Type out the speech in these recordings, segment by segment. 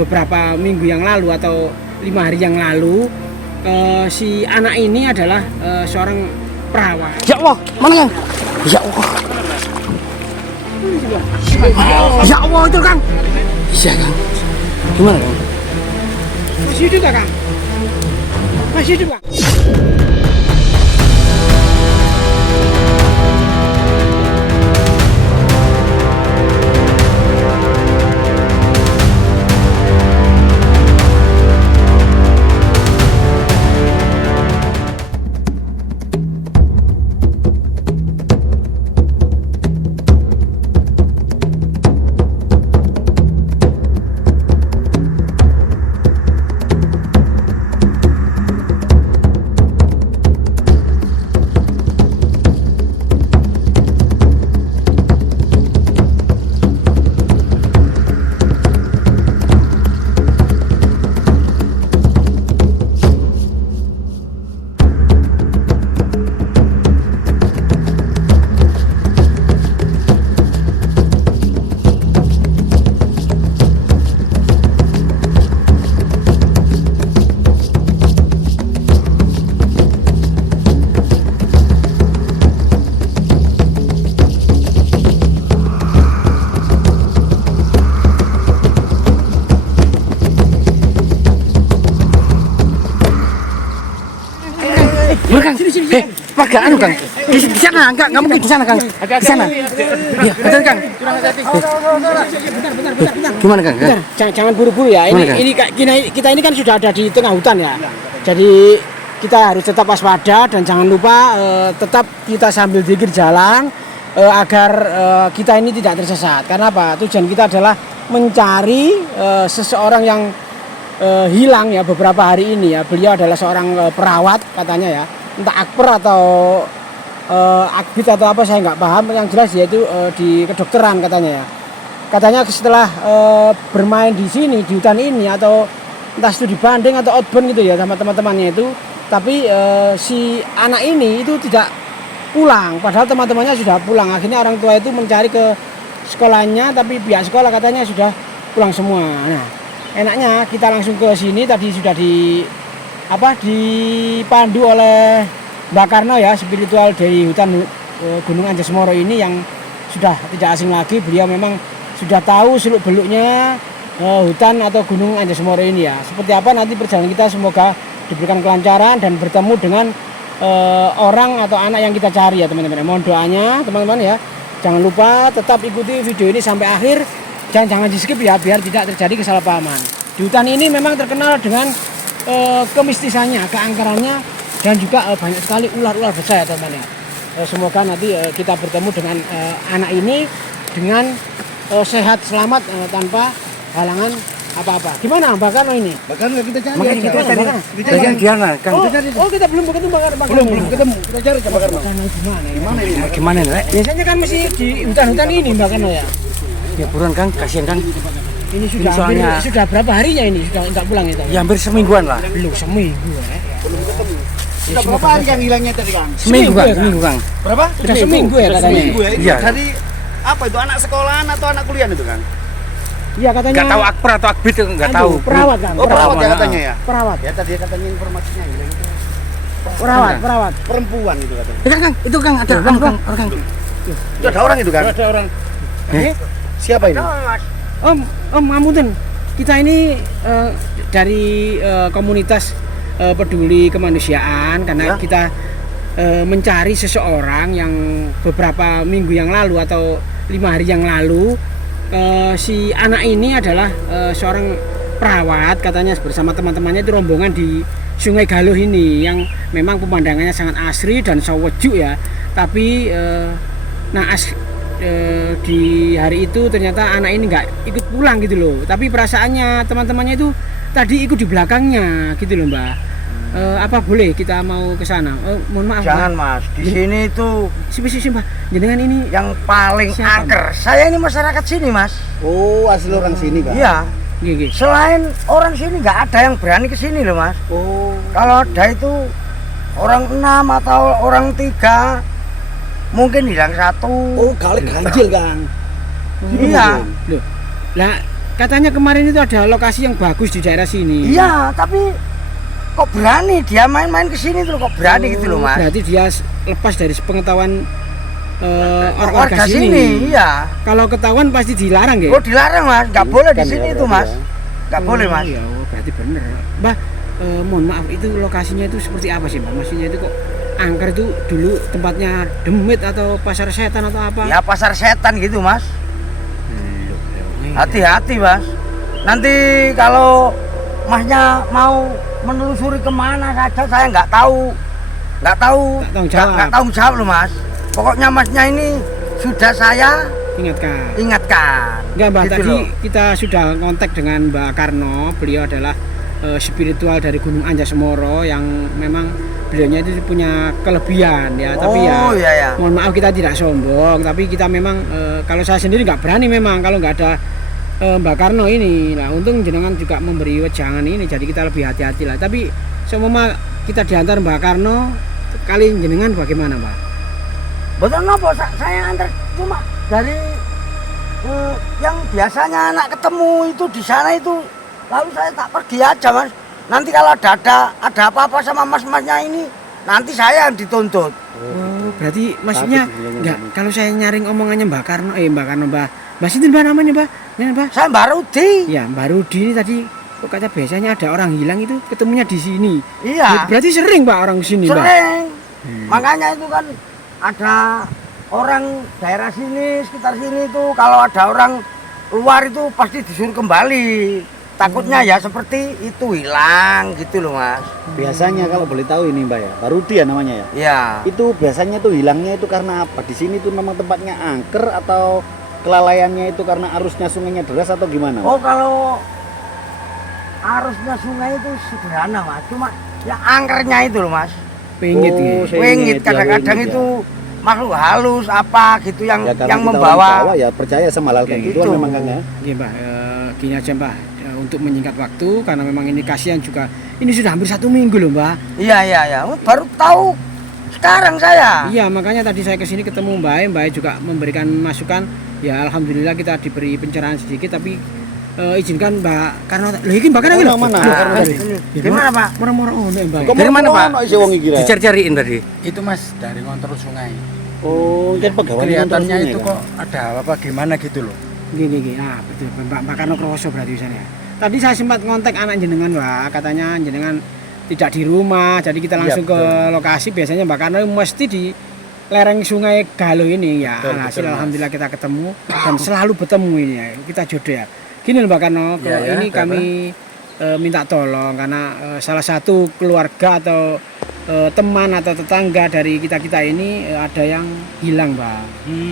beberapa minggu yang lalu atau 5 hari yang lalu, si anak ini adalah seorang perawat. Ya Allah, mana Kang? Ya Allah. Ya Allah itu Kang. Iya Kang. Gimana Kang? Masih hidup gak, Kang? Masih hidup gak? Kang, pakai anu Kang. Di sana enggak mungkin di sana Kang. Di sana. Iya, betul Kang. Bentar. Gimana Kang? Jangan buru-buru ya. Kita ini kan sudah ada di tengah hutan ya. Jadi kita harus tetap waspada dan jangan lupa tetap kita sambil zikir jalan agar kita ini tidak tersesat. Karena apa? Tujuan kita adalah mencari seseorang yang hilang ya beberapa hari ini ya. Beliau adalah seorang perawat katanya ya. Entah akper atau akbit atau apa saya nggak paham. Yang jelas yaitu di kedokteran katanya ya. Katanya setelah bermain di sini di hutan ini atau entah studi banding atau outbound gitu ya sama teman-temannya itu, tapi si anak ini itu tidak pulang padahal teman-temannya sudah pulang. Akhirnya orang tua itu mencari ke sekolahnya tapi pihak sekolah katanya sudah pulang semua. Nah, enaknya kita langsung ke sini, tadi sudah dipandu oleh Mbak Karno ya, spiritual dari hutan Gunung Anjas Moro ini yang sudah tidak asing lagi. Beliau memang sudah tahu seluk-beluknya hutan atau Gunung Anjas Moro ini ya. Seperti apa nanti perjalanan kita, semoga diberikan kelancaran dan bertemu dengan orang atau anak yang kita cari ya teman-teman. Mohon doanya teman-teman ya. Jangan lupa tetap ikuti video ini sampai akhir. Jangan di skip ya biar tidak terjadi kesalahpahaman. Di hutan ini memang terkenal dengan kemistisannya, keangkerannya, dan juga banyak sekali ular-ular besar ya teman-teman ya. Semoga nanti kita bertemu dengan anak ini dengan sehat selamat tanpa halangan apa-apa. Gimana Mbak Karno ini? Mbak Karno kita cari. Kita cari. Kang. Kita belum ketemu Mbak Karno. Belum ketemu. Kita cari Mbak Karno. Gimana ini? Gimana Rek? Biasanya kan masih di hutan-hutan ini Mbak Karno ya. Ya buruan Kang, kasihan Kang. Ini sudah soalnya sudah berapa harinya ini sudah enggak pulang itu? Ya hampir semingguan lah. Belum seminggu ya. Belum ketemu. Sudah berapa hari yang hilangnya tadi Kang? Seminggu Kang. Berapa? Sudah seminggu ya katanya. Seminggu ya. Iya. Dari apa itu, anak sekolahan atau anak kuliah itu Kang? Iya katanya. Enggak tahu akper atau akbit enggak tahu. Perawat kan? Oh perawat ya katanya ya. Perawat. Ya tadi katanya informasinya hilang itu. Perawat. Perempuan itu katanya. Kang, itu Kang ada orang. Itu ada orang itu Kang? Ada orang. Siapa ini? Om ngapunten. Kita ini dari komunitas peduli kemanusiaan karena Ya. kita mencari seseorang yang beberapa minggu yang lalu atau 5 hari yang lalu, si anak ini adalah seorang perawat katanya bersama teman-temannya itu rombongan di Sungai Galuh ini yang memang pemandangannya sangat asri dan sawejuk ya. Tapi di hari itu ternyata anak ini nggak ikut pulang gitu loh. Tapi perasaannya teman-temannya itu tadi ikut di belakangnya gitu loh Mbak. Apa boleh kita mau ke sana? Mohon maaf. Jangan Mas, di sini itu Mbak. Jenengan ini yang paling siapa, angker. Saya ini masyarakat sini Mas. Oh asli orang sini Kang? Iya. Nggih. Selain orang sini nggak ada yang berani ke sini loh Mas. Oh. Kalau ada itu orang 6 atau orang 3, mungkin hilang 1. Oh kali ganjil Kang. Iya. Loh. Lah katanya kemarin itu ada lokasi yang bagus di daerah sini. Iya, tapi kok berani dia main-main ke sini tuh, kok berani gitu loh, Mas. Berarti dia lepas dari pengetahuan orang Warga sini, iya. Kalau ketahuan pasti dilarang ya? Oh, dilarang, Mas. Nggak boleh di Kan sini ya, tuh, Mas. berarti Nggak boleh, Mas. Iya, berarti bener. Mbah, mohon maaf itu lokasinya itu seperti apa sih, Mbak? Maksudnya itu kok angker itu dulu tempatnya demit atau pasar setan atau apa? Ya pasar setan gitu, Mas. Hati-hati, Mas. Nanti kalau Masnya mau menelusuri kemana saja, saya nggak tahu. Nggak tanggung jawab. nggak tanggung jawab loh, Mas. Pokoknya Masnya ini sudah saya ingatkan. Enggak, Mbak, Gitu tadi loh. kita sudah kontak dengan Mbak Karno. Beliau adalah spiritual dari Gunung Anjasemoro yang memang beliaunya itu punya kelebihan ya, tapi Oh, iya, iya. mohon maaf kita tidak sombong, tapi kita memang kalau saya sendiri nggak berani memang kalau nggak ada Mbak Karno ini. Nah, untung jenengan juga memberi wejangan ini, jadi kita lebih hati-hati lah. Tapi semua kita diantar Mbak Karno, kali jenengan bagaimana, Mbak? Betul nopo, saya antar cuma dari yang biasanya anak ketemu itu di sana itu, lalu saya tak pergi aja, Mas. Nanti kalau ada apa-apa sama mas-masnya ini, nanti saya yang dituntut. Oh, berarti maksudnya Takut bilangnya enggak gitu. kalau saya nyaring omongannya Mbak Karno, Mbak Sinten Mbak namanya, Mbak? Ini, Mbak. Saya Mbak Rudi. Ya, Mbak Rudi ini tadi kok kata biasanya ada orang hilang itu ketemunya di sini. Iya, Berarti sering Mbak orang sini, Mbak. sering. Makanya itu kan ada orang daerah sini, sekitar sini itu kalau ada orang luar itu pasti disuruh kembali. Takutnya ya seperti itu hilang gitu loh, Mas. Biasanya kalau boleh tahu ini Mbak ya, Pak Rudi ya namanya ya. Iya. Itu biasanya tuh hilangnya itu karena apa? Di sini tuh memang tempatnya angker atau kelalaiannya itu karena arusnya sungainya deras atau gimana? Oh, kalau arusnya sungai itu sederhana, Mas. Cuma ya angkernya itu loh, Mas. Pengit Oh, gitu. saya Wengit ingat, ya, kadang-kadang wengit, itu makhluk halus apa gitu yang Ya, karena yang kita orang membawa. Jawa ya percaya sama hal kayak Kayak gitu gitu. memang kan ya. Iya, Mbak. Gini aja, Mbak. Untuk menyingkat waktu karena memang ini kasihan juga. Ini sudah hampir 1 minggu loh, Mbak. Iya. Oh, baru tahu sekarang saya. Iya, makanya tadi saya kesini ketemu Mbak juga memberikan masukan. Ya, alhamdulillah kita diberi pencerahan sedikit, tapi izinkan Mbak karena loh iki Mbak kan lagi Mana, mana? Karno tadi. Gimana, Pak? Murah-murah oh, Mbak. Kok Dari mana, mau Pak? ono isi wong iki, Ra? Dicari-cariin tadi. Itu Mas dari ngontrol sungai. Oh, kan pegawai Kelihatannya kontrol itu sungai, kok ada apa gimana gitu loh. Gini. Ah, betul. Mbak Karno Kroso berarti di sana ya. Tadi saya sempat kontak anak jenengan, Mbak. Katanya jenengan tidak di rumah, jadi kita langsung ke lokasi. Biasanya Mbak Karno mesti di lereng sungai Galuh ini ya. Betul, Hasil Mas. alhamdulillah kita ketemu dan selalu bertemu ini ya. Kita jodoh ya. Gini loh Mbak Karno, Iya, ya, ini ada kami minta tolong karena salah satu keluarga atau teman atau tetangga dari kita ini ada yang hilang, Mbak.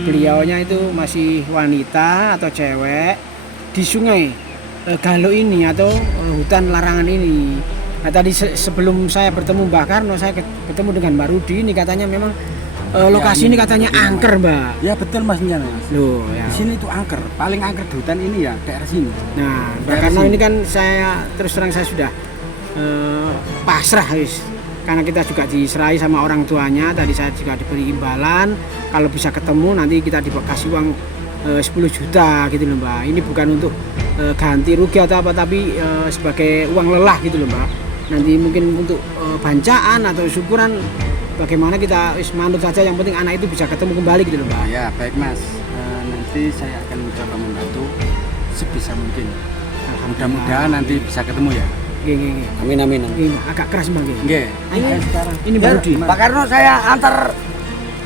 Beliaunya itu masih wanita atau cewek di sungai Galuh ini atau hutan larangan ini. Nah, tadi sebelum saya bertemu Mbak Karno, saya ketemu dengan Mbak Rudi ini katanya memang lokasi ini katanya angker, Mbak. Ya betul Mas Mas. Loh, ya. Di sini itu angker, paling angker di hutan ini ya daerah sini. Nah, Mbak Dari Karno sini. ini kan saya terus terang saya sudah pasrah wis. Karena kita juga diserai sama orang tuanya, tadi saya juga diberi imbalan kalau bisa ketemu nanti kita dikasih uang 10 juta gitu loh, Mbak. Ini bukan untuk ganti rugi atau apa, tapi sebagai uang lelah gitu loh, Mbak. Nanti mungkin untuk bancaan atau syukuran bagaimana kita manut saja, yang penting anak itu bisa ketemu kembali gitu loh, Mbak. Ya baik Mas. Nanti saya akan mencoba membantu sebisa mungkin. Mudah-mudahan nanti bisa ketemu ya. Gini. Amin amin. Ini agak keras, Bang. Nggih. Ayo sekarang. Ini Mbak Biar Rudi. Pak Karno saya antar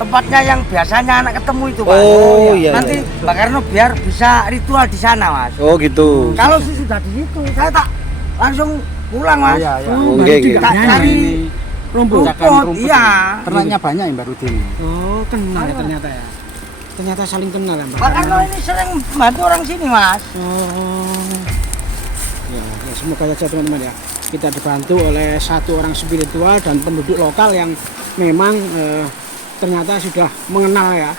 tempatnya yang biasanya anak ketemu itu, Pak. Oh, iya, Nanti iya. Pak Karno biar bisa ritual di sana, Mas. Oh gitu. Kalau sudah di situ, saya tak langsung pulang, Mas. Iya. Oh, Oke, Mbak Rudi oke. nggak Tak berani. cari Rumput. rumput, iya. Ternaknya banyak ya Mbak Rudi ini. Oh, kenal ya ternyata ya. Ternyata saling kenal ya, Mbak. Pak Karno ini sering membantu orang sini, Mas. Oh. Ya, semoga saja teman-teman ya. Kita dibantu oleh satu orang spiritual dan penduduk lokal yang memang ternyata sudah mengenal ya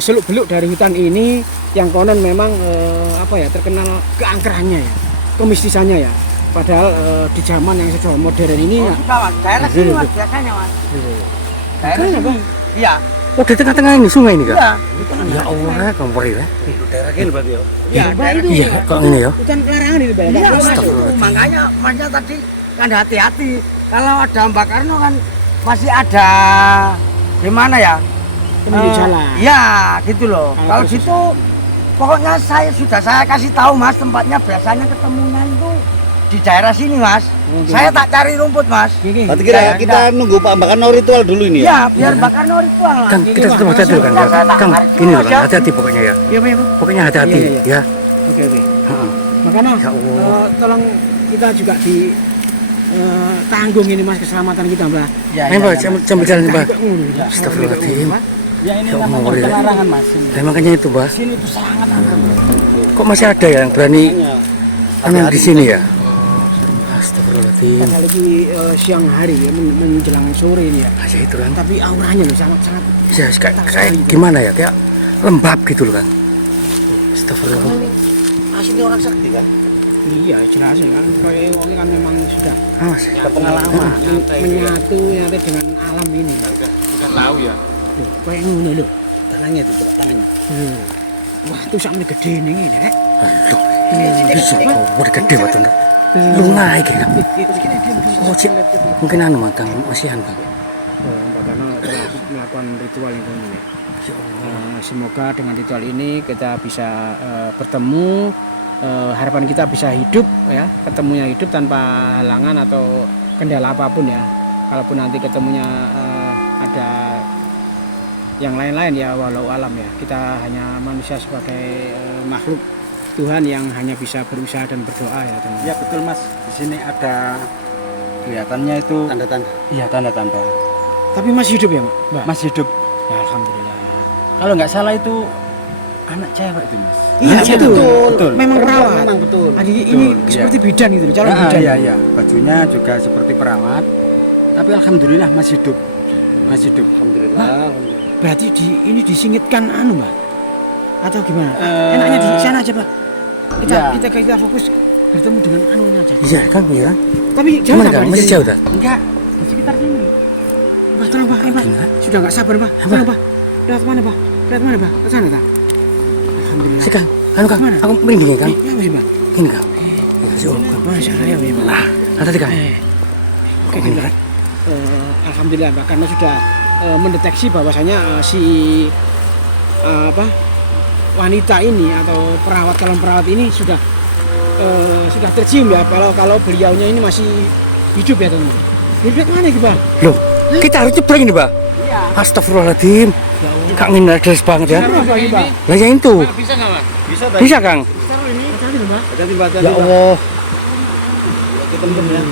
seluk-beluk dari hutan ini, yang konon memang terkenal keangkerannya ya, kemistisannya ya. Padahal di zaman yang sudah modern ini Oh, ya. sudah, Mas. Daerah sini, Mas, biasanya, Mas. Daerah Keren sini. apa? Iya. Oh, di tengah-tengah ini sungai ini, Kak? Iya. Ya Allah, kompor ya. Ya, Mbak, itu Iya, kok ini ya? hutan pelarangan itu, Mbak. Iya, Nggak boleh Mas, masuk. itu. Makanya Masnya tadi kan hati-hati. Kalau ada Mbak Karno kan masih ada gimana ya? Penunjuk jalan. Iya, gitu loh. Kalau Kalau khusus. gitu pokoknya saya kasih tahu Mas, tempatnya biasanya ketemunya itu di daerah sini Mas. Saya tak cari rumput Mas. Gini, Berarti kita nunggu Pak Mbak Karno ritual dulu ini ya? Iya, biar Mbak Karno ritual Mas. Kang, kita tetap hati-hati dulu kan, Kang. Kang, gini loh, Kang, hati-hati pokoknya ya. Iya, Pak, Pak. Pokoknya hati-hati, Iya, iya, ya. Oke, oke. Heeh. Makanya Ya Allah. tolong kita juga di tanggung ini Mas keselamatan kita, Mbak. Ya, Ayo, Mbak, sambil jalan, Mbak. Ya. Astagfirullahaladzim. Ya ini Ya namanya Allah, ya. pelarangan Mas. Nah, makanya itu, Mbak. Sini itu sangat aman. Kok masih ada yang berani anam di sini ya? Astagfirullahaladzim. Apalagi siang hari ya, menjelang sore ini ya. Nah, ya itu kan. Tapi auranya loh sangat-sangat Ya, kayak gimana ya? Kayak lembab gitu loh, kan. Astagfirullah. Aslinya orang sakti kan? iya jelas ya kan. Kayak wongnya kan memang sudah Mas, Pengalaman. menyatu nyatu dengan alam ini. Kita tahu ya. Loh, kayak ngono loh. Tangannya itu, coba tangannya. Wah, itu sampe gede nih ini, Rek. aduh. Bisa kau gede waktu itu. Lu naik ya? Oh, cik. Mungkin anu makan masih anu. Mbak Karno telah melakukan ritual yang ini. Semoga dengan ritual ini kita bisa bertemu, harapan kita bisa hidup ya, ketemunya hidup tanpa halangan atau kendala apapun ya. Kalaupun nanti ketemunya ada yang lain-lain ya walau alam ya. Kita hanya manusia sebagai makhluk Tuhan yang hanya bisa berusaha dan berdoa ya teman. Ya betul Mas. Di sini ada kelihatannya itu Tanda-tanda. iya tanda-tanda. Tapi masih hidup ya, Mbak? Mas hidup. Ya, alhamdulillah. Kalau nggak salah itu anak cewek itu Mas. Iya, betul. Betul. Memang perawat. Memang betul. Ini Betul, seperti bidan gitu, calon Nah, bidan. iya iya. Bajunya juga seperti perawat. Tapi alhamdulillah masih hidup. Masih hidup. Alhamdulillah. Berarti ini disingitkan anu, Mbak? Atau gimana? Eh, Enaknya di sana aja, Pak. ya. Kita fokus bertemu dengan anunya aja. Iya, kan ya. Tapi jauh Gimana, tak, Kang? Pak, di Masih sini? jauh tak? Enggak, di sekitar sini. Pak, tolong Pak, Pak. Gimana? Sudah nggak sabar, Pak. Tolong, Pak. Lewat mana, Pak? Lewat mana, Pak? Ke sana, tak? Alhamdulillah. Si Kang, anu Kang, Gimana? aku merinding ya, Kang. Ya, masih, Pak. Gini, Kang. Ya, Masya Allah, ya, Pak. Nah, tadi Kang. Oke, gitu. Alhamdulillah, Mbak, karena sudah mendeteksi bahwasanya wanita ini atau calon perawat ini sudah tercium ya kalau beliaunya ini masih hidup ya teman. Hidup mana gitu Bang? Loh, kita harus nyebrang ini, Pak. Iya. Astagfirullahaladzim. Kak ngin deres banget ya. Apa ini Bang? Lah ya itu. Bisa nggak Mas? Bisa Bisa, Kang. Taruh ini, hati-hati loh, Bang. Hati-hati, Mbak. Ya Allah. Teman-teman ya.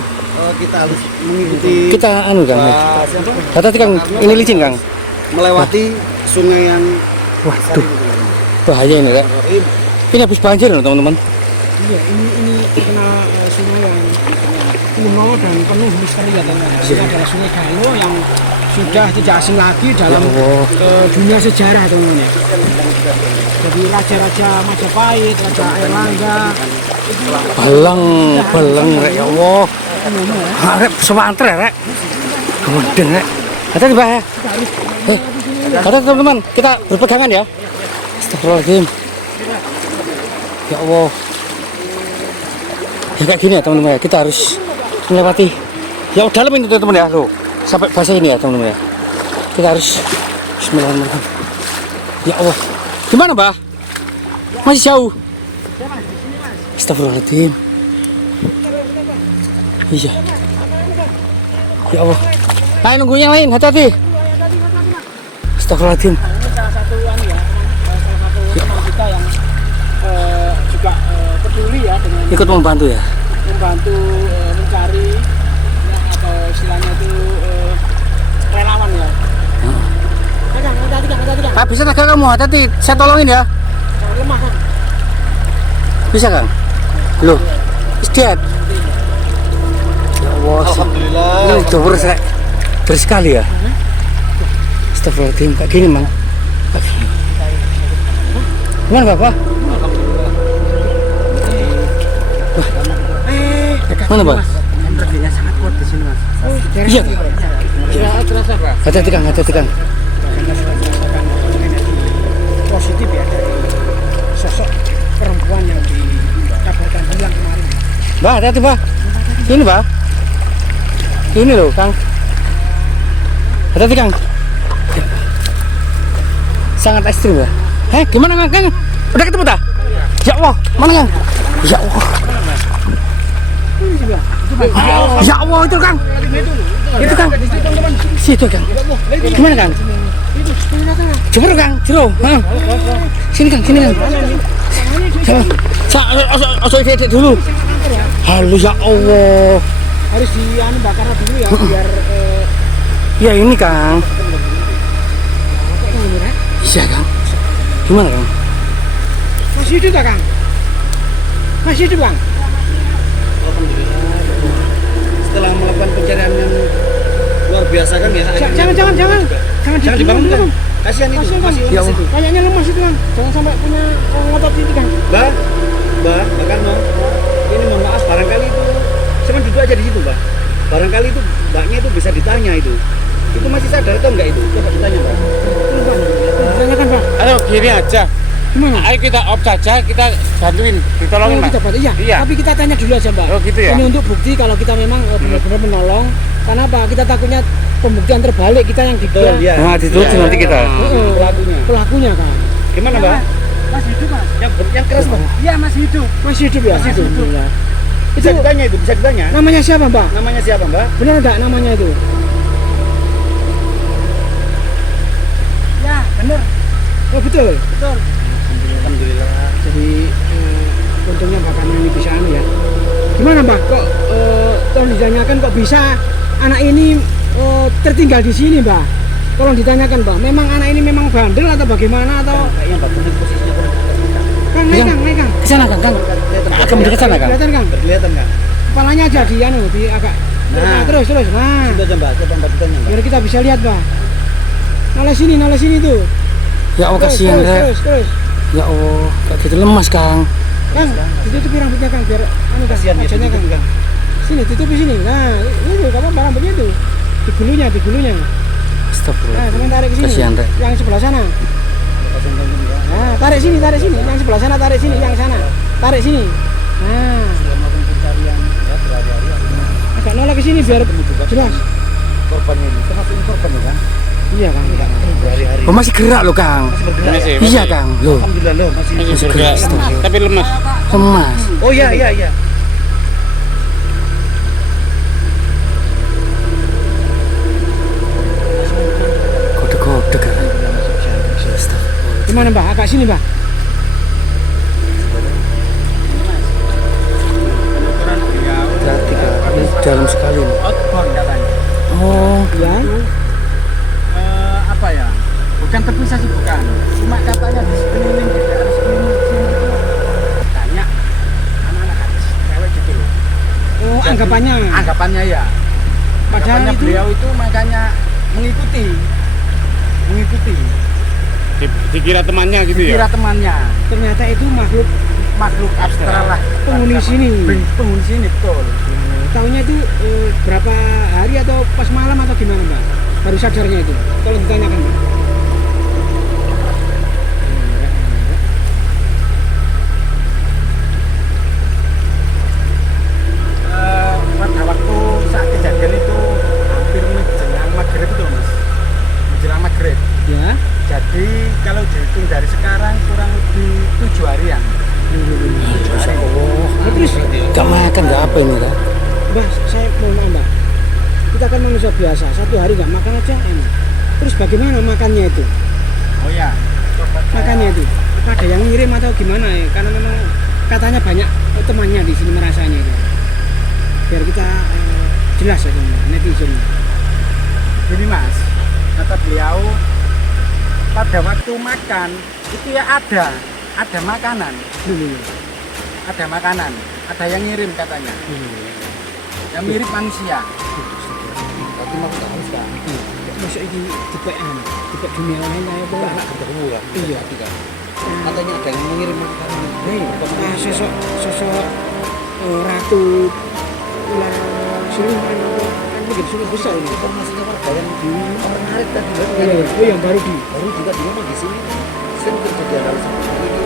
Kita harus mengikuti Kita anu, Kang. siapa? Hati-hati, Kang. Ini licin, Kang. Melewati sungai yang Waduh. Bahaya ini, Kak. Ini habis banjir loh, teman-teman. Iya, ini terkenal sungai yang kuno dan penuh misteri ya teman. Ini adalah Sungai Galuh yang sudah tidak asing lagi dalam Allah. dunia sejarah teman-teman ya. Jadi raja-raja Majapahit, Raja Airlangga, Baleng, Rek, ya Allah. Ah, Rek, semantre, Rek. Kemudian, Rek. Hati-hati, Pak. Ya. Hati-hati, teman-teman. Kita berpegangan ya. Astagfirullahaladzim. Ya Allah. Ya kayak gini ya, teman-teman ya. Kita harus melewati. Ya dalam ini, teman-teman ya. Loh, sampai bahasa ini ya, teman-teman ya. Kita harus bismillahirrahmanirrahim. Ya Allah. Gimana, Mbah? Masih jauh. Astagfirullahaladzim. Iya. Ya Allah. Ayo nunggu yang lain, hati-hati. Astagfirullahaladzim. ini salah satu kita yang juga peduli ya dengan Ikut membantu ya. membantu mencari ya, atau istilahnya itu relawan ya. Hati-hati, Kang. Pak, bisa tak kamu? Hati-hati, saya tolongin ya. Lemah kan? Bisa, Kang? Loh, istiad. Ya Allah. Alhamdulillah. Ini udah beres sekali ya. Astagfirullahaladzim, kayak gini, Mang. Kayak gini. Gimana, Bapak? Mana, Pak? Energinya sangat kuat di sini Mas. Iya. Ya, terasa. Hati-hati, Kang. Hati-hati, Kang. benar-benar sudah merasakan energi positif ya dari sosok perempuan yang dikabarkan hilang kemarin. Mbak, hati-hati, Mbak. Sini, Mbak. Ini loh, Kang. Hati-hati, Kang. Sangat ekstrim, Mbak. Gimana, Kang? Udah ketemu tak? Ya Allah, mana, Kang? Ya Allah. Ya Allah, itu, Kang. Itu, Kang. Situ, Kang. Gimana, Kang? Jero, Kang. Jero. Sini, Kang. Sini, Kang. Saya dulu. Halo, ya Allah. Harus bakar dulu ya biar Ya ini, Kang. Iya, Kang. Gimana, Kang? masih hidup tak, Kang? Masih hidup, Kang? Setelah melakukan pencarian yang luar biasa kan ya. Jangan dibangun kan. Kang. Kasihan itu. Kasihan, Kang. Masih Ya lemas Allah. itu. Kayaknya lemas itu, Kang. Jangan sampai punya ngotot ini, Kang. Mbak Karno, ini mohon maaf barangkali itu cuma duduk aja di situ, Mbak. Barangkali itu mbaknya itu bisa ditanya itu masih sadar atau enggak itu? Coba ditanya, Mbak. Tanyakan, Pak. Ayo gini aja. Gimana? Ayo kita off saja, kita bantuin, ditolongin, Oh, Mas. kita bantu. Iya. Iya. Tapi kita tanya dulu aja, Mbak. Oh, gitu ya? Ini untuk bukti kalau kita memang benar-benar menolong. Karena apa? Kita takutnya pembuktian terbalik kita yang Betul, dibilang ya. Nah, ditutup nanti kita. pelakunya, Kang. Gimana, Mbak? Masih hidup, Mas. Yang keras, Mbak. Iya, masih hidup. Masih hidup ya? Masih hidup. Alhamdulillah. Bisa ditanya itu, bisa ditanya. Namanya siapa, Mbak? Namanya siapa, Mbak? Benar enggak namanya itu? Ya, benar. Oh, betul. Betul. Alhamdulillah. Jadi untungnya Mbak Karno ini bisa anu ya. Gimana, Mbak? Kok tolong ditanyakan kok bisa anak ini tertinggal di sini, Mbak? Tolong ditanyakan, Mbak. Memang anak ini memang bandel atau bagaimana atau Kayaknya Mbak Karno posisinya kurang Kang, naik, Kang, naik, Kang. Ke sana, Kang. Kang. Agak mendekat sana, Kang. Kelihatan, Kang. kelihatan kan? Kepalanya aja di anu di agak Nah. terus. Nah, Itu aja, Mbak. Coba Mbak ditanya, Mbak. biar kita bisa lihat, Mbak. Noleh sini tuh. Ya Allah, kasihan, Rek. Terus. Ya Allah, kayak gitu lemas, Kang. Kang, ditutupi rambutnya, Kang, biar anu, Kang. Kasihan ya, wajahnya, begitu, Kang. Sini, tutupi sini. Nah, itu kamu rambutnya tuh. Di gulunya. Nah, Astagfirullah. teman tarik ke sini. Kasihan, Rek. Yang sebelah sana. Nah, tarik sini. Yang sebelah sana tarik sini, yang sana. Tarik sini. Nah, Melakukan pencarian ya berhari-hari. agak noleh ke sini biar jelas. Korbannya ini termasuk ini korban ya, Kang? Iya, Kang. Berhari-hari. Oh, masih gerak loh, Kang. Masih bergerak. Masih, Iya, Kang. Loh, Alhamdulillah loh, masih Masih bergerak, tapi lemas. lemas. Oh iya. Kode-kode, Kang. Astagfirullah. Gimana, Mbak? Agak sini, Mbak. Hati-hati, Kang. Ini dalam sekali nih. Outbound katanya. Oh, Ya. Apa ya? Bukan terpisah sih, bukan. Cuma katanya di sekeliling di daerah sekeliling sini itu banyak anak-anak gadis, cewek gitu loh. Oh, anggapannya. Anggapannya ya. Padahal Anggapannya itu beliau itu makanya mengikuti. Dikira temannya gitu ya? Dikira temannya. ternyata itu Makhluk abstrak lah. penghuni sini. Penghuni sini betul. Tahunya itu berapa hari atau pas malam atau gimana, Mbak? Baru sadarnya itu. Tolong ditanyakan, Mbak. Pada waktu saat kejadian itu hampir menjelang maghrib itu, Mas. Menjelang maghrib. Ya. Jadi kalau dihitung dari sekarang kurang lebih 7 harian. Masya Allah. Nah, terus, Gak makan, gak apa ini, Kang? Mbak, saya mohon maaf, Mbak. Kita kan manusia biasa, satu hari nggak makan aja enak. Terus bagaimana makannya itu? Oh ya, Makannya itu? Apa ada yang ngirim atau gimana ya? Karena memang katanya banyak temannya di sini merasanya itu. Biar kita jelas ya, netizen. Gini Mas, kata beliau pada waktu makan itu ya ada makanan, ada makanan, ada yang ngirim katanya, yang mirip manusia. Tapi mau tahu kan. Masuk ini dipek dunia lain kayak apa? Anak ketemu ya. Iya. Katanya ada yang mengirim makanan. Nah, sosok ratu ular siluman atau begitu sungai besar ini. Informasinya warga yang di Menarik tadi kan. Iya, iya. Oh yang baru Juga di rumah di sini sering terjadi hal seperti ini.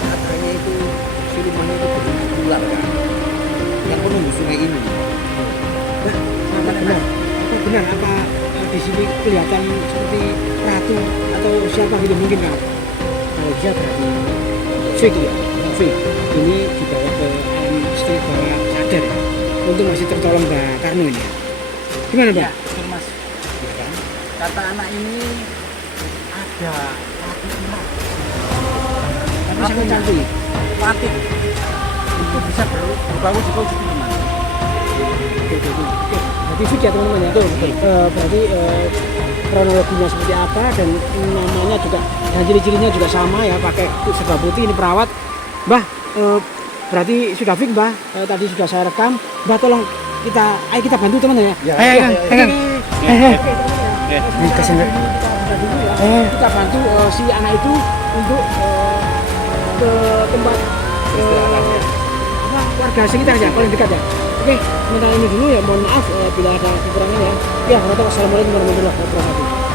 Katanya itu silumannya itu berular kan. Yang penunggu sungai ini. apa benar apa di sini kelihatan seperti ratu atau siapa gitu mungkin kan? Kalau bisa berarti fake ya, fake. Ini dibawa ke alam setengah bawah sadar ya. Untuk masih tertolong Mbak Karno ini. Gimana Mbak? Ya, betul Mas. Ya kan? Kata anak ini ada ratu ular. Tapi sangat cantik. Patik. Itu bisa berbaur di situ teman. Oke. Berarti suci ya teman-teman ya. Berarti kronologinya seperti apa dan namanya juga dan ciri-cirinya juga sama ya, pakai serba putih. Ini perawat. Mbah, berarti sudah fix Mbah. Tadi sudah saya rekam. Mbah tolong ayo kita bantu teman ya. Ayo. Ini kasih Mbak. Kita bantu si anak itu untuk ke tempat warga sekitar ya, paling dekat ya. Oke, sementara ini dulu ya, mohon maaf bila ada kekurangan ya. Ya, wassalamualaikum warahmatullahi wabarakatuh.